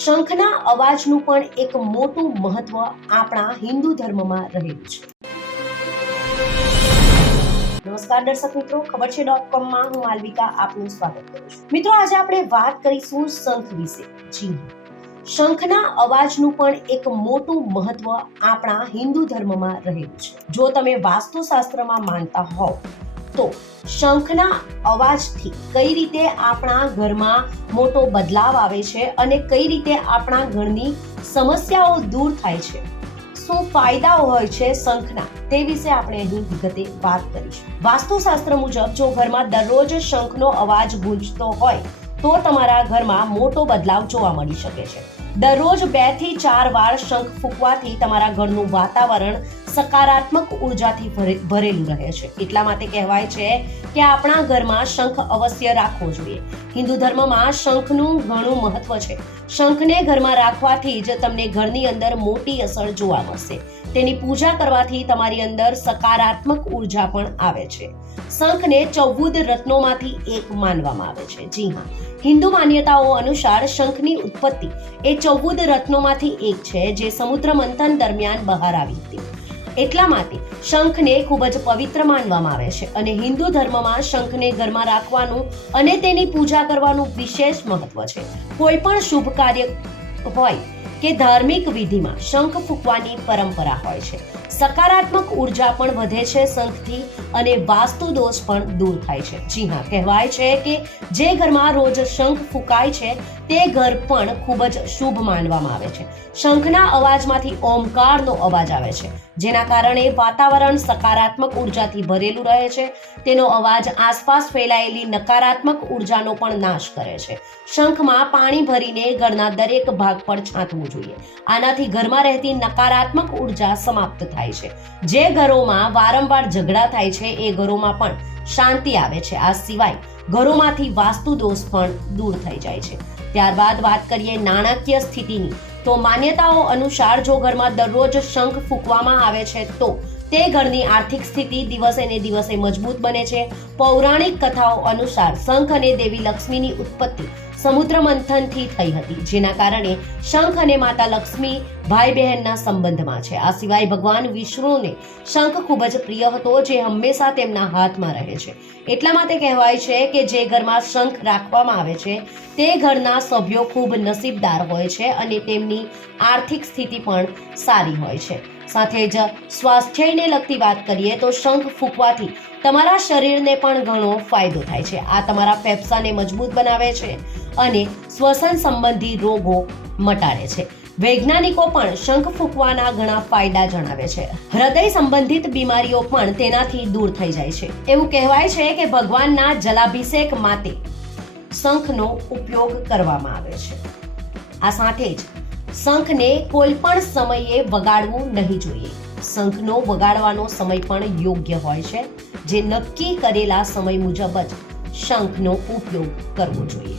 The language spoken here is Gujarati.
શંખના અવાજનું પણ એક મોટું મહત્વ આપણા હિન્દુ ધર્મમાં રહેલું છે. નમસ્કાર દર્શક મિત્રો, ખબર છે .com હું માલવિકા આપનું સ્વાગત કરું છું. મિત્રો, આજે આપણે વાત કરીશું શંખ વિશે. જી, શંખના અવાજનું પણ એક મોટું મહત્વ આપણા હિન્દુ ધર્મમાં રહેલું છે. જો તમે વાસ્તુશાસ્ત્રમાં માનતા હોવ તો શંખના અવાજથી કઈ રીતે આપણા ઘરમાં મોટો બદલાવ આવે છે અને કઈ રીતે આપણા ઘરની સમસ્યાઓ દૂર થાય છે, શું ફાયદાઓ હોય છે શંખના, તે વિશે આપણે અહીં વિગતે વાત કરીશું. વાસ્તુશાસ્ત્ર મુજબ જો ઘરમાં દરરોજ શંખનો અવાજ ગૂંજતો હોય તો તમારા ઘરમાં મોટો બદલાવ જોવા મળી શકે છે. દરરોજ 2 થી 4 વાર શંખ ફૂંકવાથી તમારા ઘરનું વાતાવરણ સકારાત્મક ઉર્જાથી ભરેલું રહે છે. એટલા માટે કહેવાય છે કે આપણા ઘરમાં શંખ અવશ્ય રાખવો જોઈએ. હિન્દુ ધર્મમાં શંખનું ઘણું મહત્વ છે. શંખને ઘરમાં રાખવાથી જ તમને ઘરની અંદર મોટી અસર જોવા મળશે. તેની પૂજા કરવાથી તમારી અંદર સકારાત્મક ઉર્જા પણ આવે છે. શંખને 14 રત્નોમાંથી એક માનવામાં આવે છે. જી હા, હિન્દુ માન્યતાઓ અનુસાર શંખની ઉત્પત્તિ એ 14 રત્નોમાંથી એક છે, જે સમુદ્ર મંથન દરમિયાન બહાર આવી હતી. એટલા માટે શંખને ખૂબ જ પવિત્ર માનવામાં આવે છે અને હિન્દુ ધર્મમાં શંખને ઘરમાં રાખવાનું અને તેની પૂજા કરવાનું વિશેષ મહત્વ છે. કોઈ પણ શુભ કાર્ય હોય કે ધાર્મિક વિધિમાં શંખ ફૂંકવાની પરંપરા હોય છે. સકારાત્મક ઉર્જા પણ વધે છે શંખથી અને વાસ્તુ દોષ પણ દૂર થાય છે. જી હા, કહેવાય છે કે જે ઘરમાં રોજ શંખ ફૂંકાય છે તે ઘર પણ ખૂબ જ શુભ માનવામાં આવે છે. શંખના અવાજમાંથી ઓમકારનો અવાજ આવે છે, જેના કારણે વાતાવરણ સકારાત્મક ઉર્જાથી ભરેલું રહે છે. તેનો અવાજ આસપાસ ફેલાયેલી નકારાત્મક ઉર્જાનો પણ નાશ કરે છે. શંખમાં પાણી ભરીને ઘરના દરેક ભાગ પર છાંટવું જોઈએ. આનાથી ઘરમાં રહેતી નકારાત્મક ઉર્જા સમાપ્ત થાય છે. જે ઘરોમાં વારંવાર ઝઘડા થાય છે એ ઘરોમાં પણ શાંતિ આવે છે. આ સિવાય ઘરોમાંથી વાસ્તુ દોષ પણ દૂર થઈ જાય છે. ત્યારબાદ વાત કરીએ નાણાકીય સ્થિતિની, તો માન્યતાઓ અનુસાર જો ઘરમાં દરરોજ શંખ ફૂંકવામાં આવે છે તો તે ઘરની આર્થિક સ્થિતિ દિવસે ને દિવસે મજબૂત બને છે. પૌરાણિક કથાઓ અનુસાર શંખ અને દેવી લક્ષ્મીની ઉત્પત્તિ સમુદ્ર મંથનથી થઈ હતી, જેના કારણે શંખ અને માતા લક્ષ્મી ભાઈ બહેનના સંબંધમાં છે. આ સિવાય ભગવાન વિષ્ણુને શંખ ખૂબ જ પ્રિય હતો, જે હંમેશા તેમના હાથમાં રહે છે. એટલા માટે કહેવાય છે કે જે ઘરમાં શંખ રાખવામાં આવે છે તે ઘરના સભ્યો ખૂબ નસીબદાર હોય છે અને તેમની આર્થિક સ્થિતિ પણ સારી હોય છે. સાથે જ સ્વાસ્થ્યને લગતી વાત કરીએ તો શંખ ફૂંકવાથી તમારા શરીરને પણ ઘણો ફાયદો થાય છે. આ તમારા ફેફસાને મજબૂત બનાવે છે અને શ્વસન સંબંધી રોગો મટાડે છે. વૈજ્ઞાનિકો પણ શંખ ફૂંકવાના ઘણા ફાયદા જણાવે છે. હૃદય સંબંધિત બીમારીઓ પણ તેનાથી દૂર થઈ જાય છે. એવું કહેવાય છે કે ભગવાનના જલાભિષેક માટે શંખનો ઉપયોગ કરવામાં આવે છે. આ સાથે જ શંખને કોઈ પણ સમયે વગાડવું નહીં જોઈએ. શંખનો વગાડવાનો સમય પણ યોગ્ય હોય છે, જે નક્કી કરેલા સમય મુજબ જ શંખનો ઉપયોગ કરવો જોઈએ.